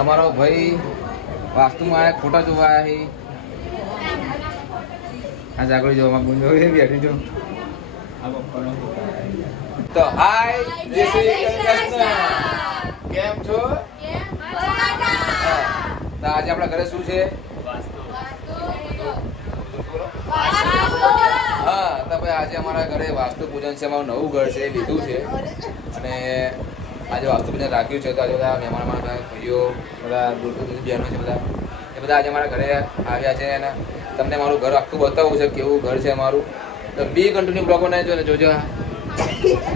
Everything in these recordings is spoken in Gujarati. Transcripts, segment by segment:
અમારો ભાઈ વાસ્તુમાં આયા ખોટા જોવા આવ્યા આ જાગડી જોવા બેઠી જો તો હાય જય શ્રી કૃષ્ણ કેમ છો? તો આજે આપણા ઘરે શું છે? હા તો ભાઈ આજે અમારા ઘરે વાસ્તુ પૂજન છે. અમારું નવું ઘર છે લીધું છે અને આજે વાસ્તુ પૂજન રાખ્યું છે. તો આજે બધા મહેમાન મારા ભાઈઓ બધા દૂર બહેનો છે બધા એ બધા આજે અમારા ઘરે આવ્યા છે અને તમને મારું ઘર આખું બતાવવું છે કેવું ઘર છે અમારું. તો બી કન્ટિન્યુ બ્લોગ બનાવી જો ને જોજો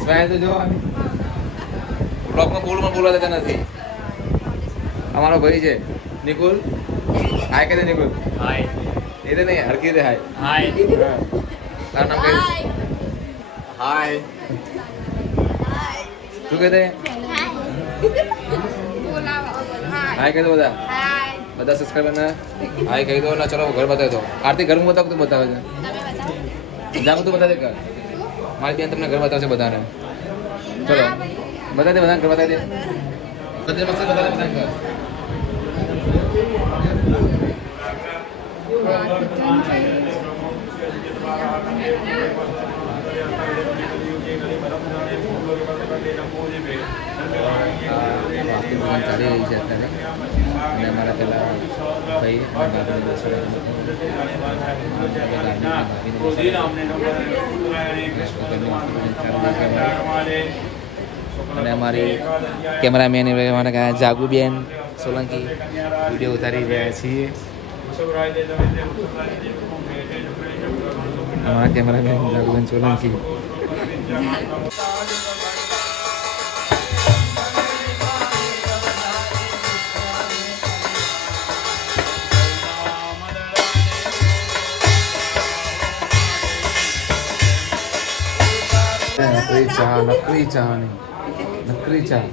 સ્માઈલ તો જો બ્લોગમાં બોલવા દેતા નથી. અમારો ભાઈ છે નિકુલ. હાય કહે નિકુલ. હાય એ તો નહીં હરકી દે હાય. હાય તારું નામ કહે હાય શું કહે દે હાય કહી દો બધા બધા સબસ્ક્રાઈબર ને હાય કહી દો ને ચલો ઘર બતાવી દો. આરતી ઘર બતાવ તું બતાવે છે જાગું તું બતાવી દે ઘર. મારી બેન તમને ઘર બતાવશે બધાને. ચલો બતાવી દે બધાને ઘર બતાવી દે બધે મસ્ત બતાવી દે બધાને ઘર. ચાલી રહી છે અત્યારે અને અમારા પેલા ભાઈ અને અમારી કેમેરામેન અમારા જાગુબેન સોલંકી વિડીયો ઉતારી રહ્યા છીએ. અમારા કેમેરામેન જાગુબેન સોલંકી. નકરી ચા નકરી ચા નકરી ચા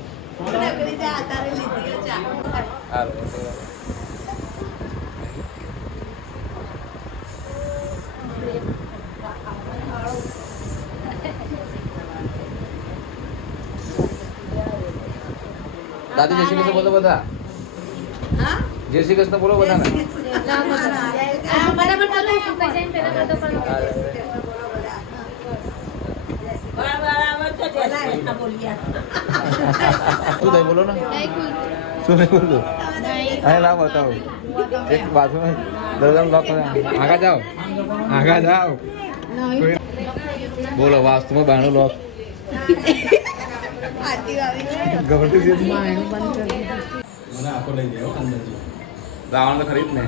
દાદી જય શ્રી કૃષ્ણ બોલો બધા. જય શ્રી કૃષ્ણ બોલો બધા ને. શું થઈ બોલો ને શું નહીં બોલું અહીં ના બતાવો એક બાજુ દરવાજા લોક આગા જાઓ આગા જાઓ બોલો વાસ્તુમાં બારણું લોક રાવણ તો ખરીદ ને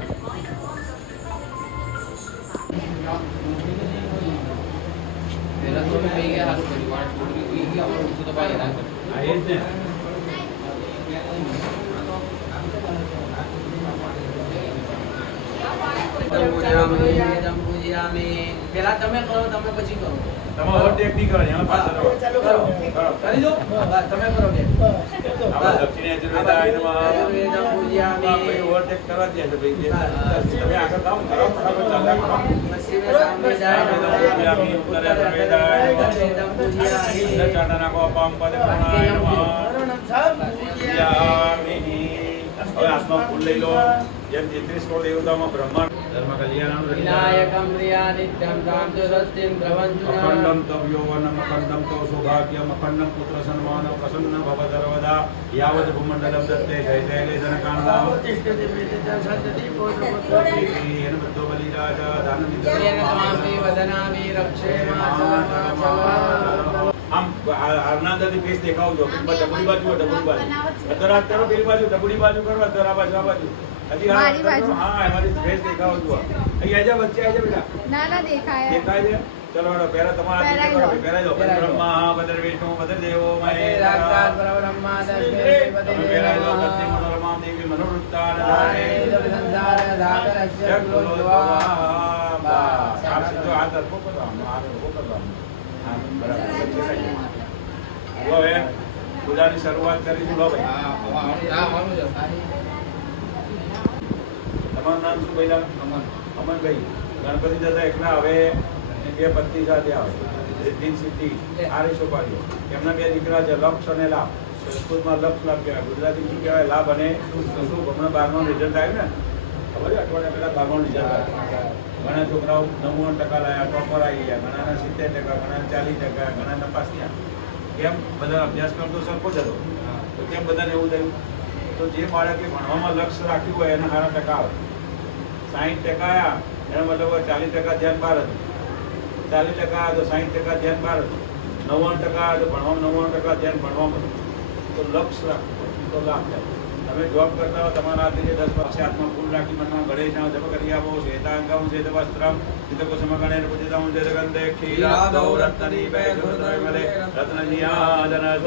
પેલા તમે કરો તમે પછી કરો. તમે ઓવરટેક નહીં કરો એમાં પાછળ રહો. ચાલુ કરો કરી દો તમે કરો કે આપણે દક્ષિણે જુવેદાય નમઃ આપણે ઓવરટેક કરવા દે છે ભાઈ તમે આગળ જાઓ કરો ફટાફટ ચાલુ કરો. પશ્ચિમે સામ્યજાય પૂજામી ઉત્તરે જુવેદાય નમઃ ચાટા નાખો પામ પદે પ્રણાય નમઃ પૂજામી. હવે હાથમાં ફૂલ લઈ લો. જેમ 33 કરોડ દેવતામાં બ્રહ્માંડ ધર્મ કલ્યાણમ વિનાયકમ પ્રિયા નિત્યમ કાંતો રસ્તિમ પ્રવંચના અખંડમ તવ્યો વનમ અખંડમ તવ સૌભાગ્યમ અખંડમ પુત્ર સન્માન પ્રસન્ન ભવ સર્વદા યાવદ ભૂમંડલમ દત્તે જય જય લે જનકાંડા તિષ્ઠતિ પ્રીતિતં સત્યતિ પુત્રપુત્રતિ એન બુદ્ધો બલિરાજા દાનમિત્ર તેન ત્વામપી વદનામિ રક્ષેમા આમ આનંદથી ફેસ દેખાવજો ડબુડી બાજુ અત્યારે હાથ કરો પેલી બાજુ ડબુડી બાજુ કરો અત્યારે આ બાજુ હજી હા એમાંથી ફેસ દેખાવજો. અહીં આજા વચ્ચે આજા બેટા ના દેખાય છે. ચલો હેડો પહેલા તમારા પહેરા દો. બ્રહ્મા બદર વિષ્ણુ બદર દેવો મહેરા બ્રહ્મા પહેરા દો. સત્ય મનોરમા દેવી મનોવૃત્તા હાથ અર્પો કરો હવે પૂજાની શરૂઆત કરીશું. લો ભાઈ તમારું નામ શું ભાઈ? અમનભાઈ. ગણપતિ દાદા એકલા આવે અને બે પત્ની સાથે આવે રિદ્ધિ સિદ્ધિ આરે સોપારીઓ એમના બે દીકરા છે લક્ષ અને લાભ સંસ્કૃતમાં લક્ષ લાભ કહેવાય ગુજરાતીમાં શું કહેવાય લાભ અને શું હમણાં 12નું રિઝલ્ટ આવ્યું ને ખબર છે અઠવાડિયા પહેલા 12નું રિઝલ્ટ આવ્યું ઘણા છોકરાઓ 99% લાયા ટોપર આવી ગયા ઘણાના 70%, ઘણાના 40%, ઘણાના પાસ થયા કેમ બધા અભ્યાસક્રમ તો સરખો જ હતો તો કેમ બધાને એવું થયું તો જે બાળકે ભણવામાં લક્ષ્ય રાખ્યું હોય એને સારા ટકા આવે 60% આવ્યા એનો મતલબ 40% ધ્યાન બહાર હતું 40% આવ્યા તો 60% ધ્યાન બહાર હતું 99% આવ્યા તો ભણવામાં 99% ધ્યાન ભણવામાં હતું તો લક્ષ્ય રાખવું તો લાભ થાય તમે જોબ કરતા હો તમારા હાથે 10 પક્ષે હાથમાં ફૂલ રાખી મનમાં ગણેશના જપ કરી આપો શ્વેતાંગમ શ્વેત વસ્ત્રમ ચિત્તકુસુમ ગણેશ પૂજિતમ જગંદે ક્ષીરાબ્દો રત્નદીપે ધૃતમલે રત્નજીયાદનત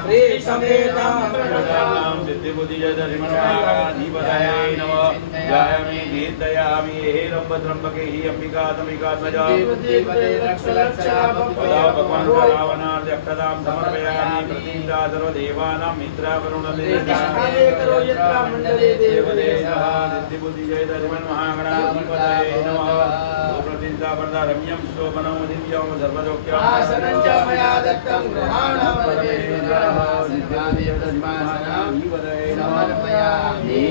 શ્રી સમેતમ સિદ્ધિ બુદ્ધિ જય ધીમનાધિપતયે નમઃ જયામિ ગીતયામિ હે રંભદ્રંભકે હિ અંબિકા તમિકાત્મજા ભગવાન રાવણાર્થ અક્ષતામ સમર્પયામિ પ્રતિષ્ઠા સર્વદેવાનાં મિત્રા વરુણદે સિદ્ધિ બુદ્ધિ જય ધર્મન મહાગણાધિપતયે નમઃ પ્રતિષ્ઠા વરદા રમ્યમ શોભનમ દિવ્યમ સર્વલોક્યમ આસનં ચ મયા દત્તં ગૃહાણ પરમેશ્વરઃ સિદ્ધાદેવ તસ્માસનં સમર્પયામિ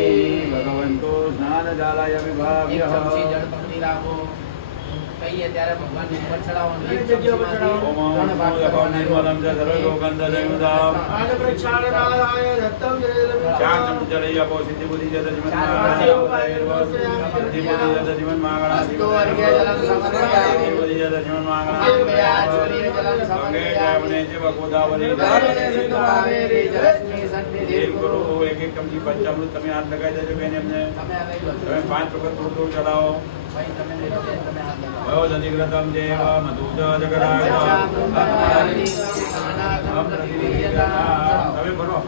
ભગવન્તો સ્નાનજાલાય વિભાવ્યઃ કહીએ ત્યારે ભગવાન ઉપર ચડાવવાનું એક જગ્યા પર ચડાવો ઓમ નમો નિર્મલમ ચ સર્વલોકંદ દેવદામ આન પ્રક્ષાળનાય દત્તં ચાર ચમચી ચડી આપો સિદ્ધિ બુદ્ધિ જત જીવન સિદ્ધિ બુદ્ધિ જત જીવન માંગણા સિદ્ધિ બુદ્ધિ જત જીવન માંગણા ગંગે જે ગોદાવરી દેવ ગુરુ એક એક ચમચી પંચામૃત તમે હાથ લગાવી દેજો બેન એમને તમે 5 વખત થોડું ચડાવો ભવદધિગ્રતમ દેવ મધુજ જગરાય તમે ભરો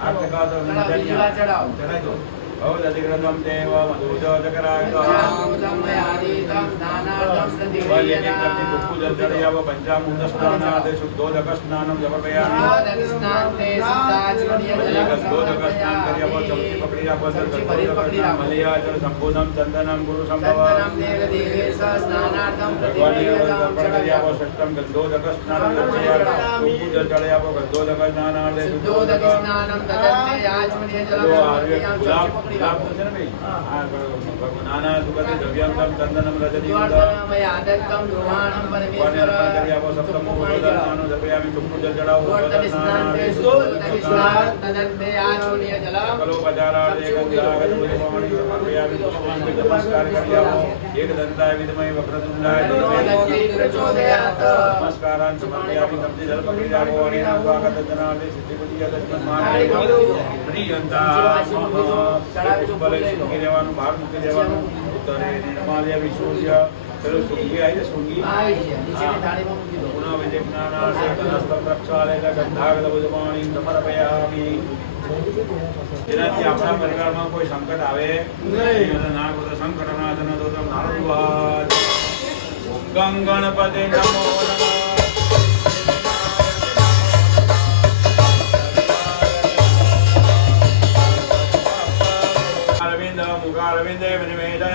8 ટકા તો ચડાઈ દો ભવદધિગ્રતમ દેવ મધુજ જગરાય પંચામૃત સ્નાનાદે શુદ્ધોદક સ્નાનમ સમર્પયામિ ગંધોદક સ્નાન કરી આપો ચમચી પકડી આપો મલિયાચલ સંબોધમ ચંદનમ ગુરુ સંભવમ ભગવાન કરી આપો સષ્ટમ ગંધોદક સ્નાન સમર્પયામિ જલ ચડી આપો ગંધોદક સ્નાનાદે શુદ્ધોદક સ્નાનમ તદંતે આચમનીય જલમ ગુલાબ છે ને ભાઈ આ નાના સુગંધિ દ્રવ્યાંગમ ચંદનમ રજની આદત્તમ ગૃહાણમ પરમેશ્વરઃ કરી આપો સપ્તમ સ્નાનો સમર્પયામિ ચુક્કુ જલ ચડાવો કલો બજારાર્થે ગંધાગત પુષ્પાણિ સમર્પયામિ પુષ્પાણિ નમસ્કાર કરી આપો એક દંતાય વિદ્મહે વક્રતુંડાય ધીમહિ પ્રચોદયાત નમસ્કારાન સમર્પયામિ કમથી જલ પકડી આપો અને સ્વાગત જનાર્દે સિદ્ધિ બુદ્ધિ દર્શન માને પ્રિયંતા પુષ્પલે સુખી રહેવાનું બહાર મૂકી દેવાનું ઉત્તરે નિર્માલ્ય વિસૂર્ય પેલું સુંગી આવી છે સુંગી પુનઃ વિજ્ઞાનાર્થે તનસ્તમ પ્રક્ષાલય ગંધાગત પુષ્પાણિ સમર્પયામિ જેનાથી આપણા પરિવારમાં કોઈ સંકટ આવે નહીં ના કોઈ સંકટ ના જન તો તમ નારદવાદ ઓમ ગંગણપતે નમો નમઃ અરવિંદ મુખારવિંદે વિનિમેદય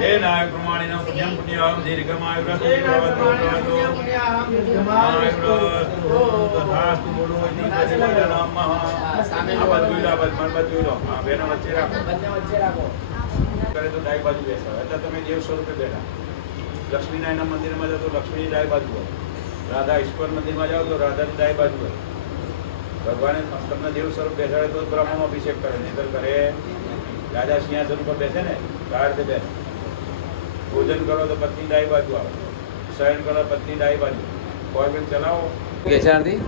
હે નાયક પ્રમાણિના પુણ્યમ પુણ્યમ દીર્ઘમાયુરસ્તુ તથાસ્તુ બોલો નમઃ આ બેનો વચ્ચે રાખો કરે તો ડાય બાજુ બેસાડો અત્યારે તમે દેવ સ્વરૂપે બેઠા લક્ષ્મીનારાયણના મંદિરમાં જાઓ તો લક્ષ્મીની ડાય બાજુ હોય રાધા ઈશ્વર મંદિરમાં જાઓ તો રાધાની ડાય બાજુ હોય ભગવાને તમને દેવ સ્વરૂપ બેસાડે તો બ્રહ્મનો અભિષેક કરે નહીં કરે રાજા સિંહાસન ઉપર બેસે ને કાળતે બેસે ભોજન કરો તો પત્ની ડાય બાજુ આવે શયન કરો પત્ની ડાય બાજુ કોઈ પણ ચલાવો કે છે આરતી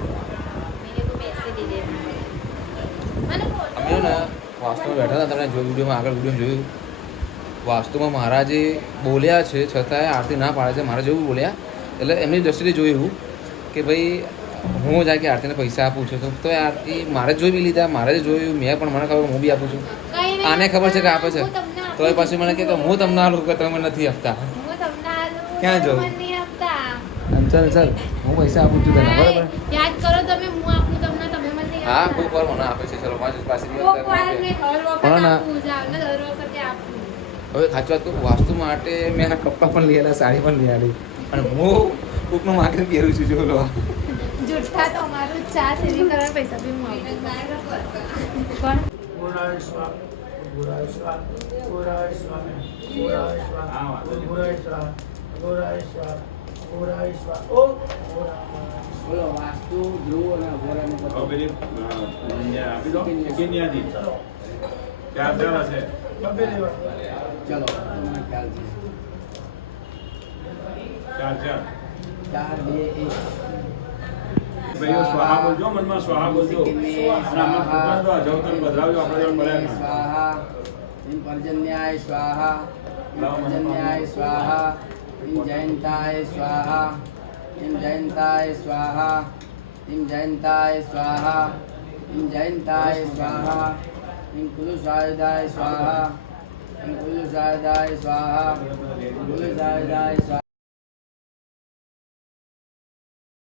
અમે ને વાસ્તુમાં બેઠા હતા તમને વિડીયોમાં આગળ વિડીયો જોયું વાસ્તુમાં મહારાજે બોલ્યા છે છતાંય આરતી ના પાડે છે મારા જેવું બોલ્યા એટલે એમની દ્રષ્ટિએ જોયું કે ભાઈ હું જાય કે આરતીને પૈસા આપું છું તો આરતી મારે જોઈ બી લીધા મારે જ જોયું મેં પણ મને ખબર હું બી આપું છું આને ખબર છે કે આપે છે તો એ પાછું મને કે હું તમને આલું કે તમે નથી આપતા ક્યાં જવું ચાલ ચાલ હું પૈસા આપું છું તને બરાબર યાદ કરો તમે હું આપું તમને તમે મને યાદ હા કરો. કોઈક વાર મને આપે છે ચલો પાંચ પાસે કોક વાર મેં હર વખત પણ ના. આપું જ આવને દર વખતે આપું. હવે સાચી વાત કહું વાસ્તુ માટે મેં એના કપડાં પણ લઈ આવેલા સાડી પણ લઈ આવી અને હું કોકનું માગીને પહેરું છું જો લો જૂઠા તો અમારું ચા સેવિંગ કરવા પૈસા બી હું આપું પણ બોલો વાસ્તુ ધ્રુવ અને અઘોરાને હવે બધું. પેલી આપી દો કિનિયાથી ચાર હશે ચલો તમને ખ્યાલ છે ચાર 4 2 1 ભાઈઓ સ્વાહા બોલજો મનમાં સ્વાહા બોલજો અને આમાં ભગવાન તો જવતર બદલાવજો આપણે જોડે મળ્યા ના. સ્વાહા ઈમ પર્જન્યાય સ્વાહા ઈમ પર્જન્યાય સ્વાહા ઈમ જયંતાય સ્વાહા ઈમ જયંતાય સ્વાહા ઈમ જયંતાય સ્વાહા ઈમ જયંતાય સ્વાહા ઈમ કુલુસાયુધાય સ્વાહા ઈમ કુલુસાયુધાય સ્વાહા ઈમ કુલુસાયુધાય સ્વાહા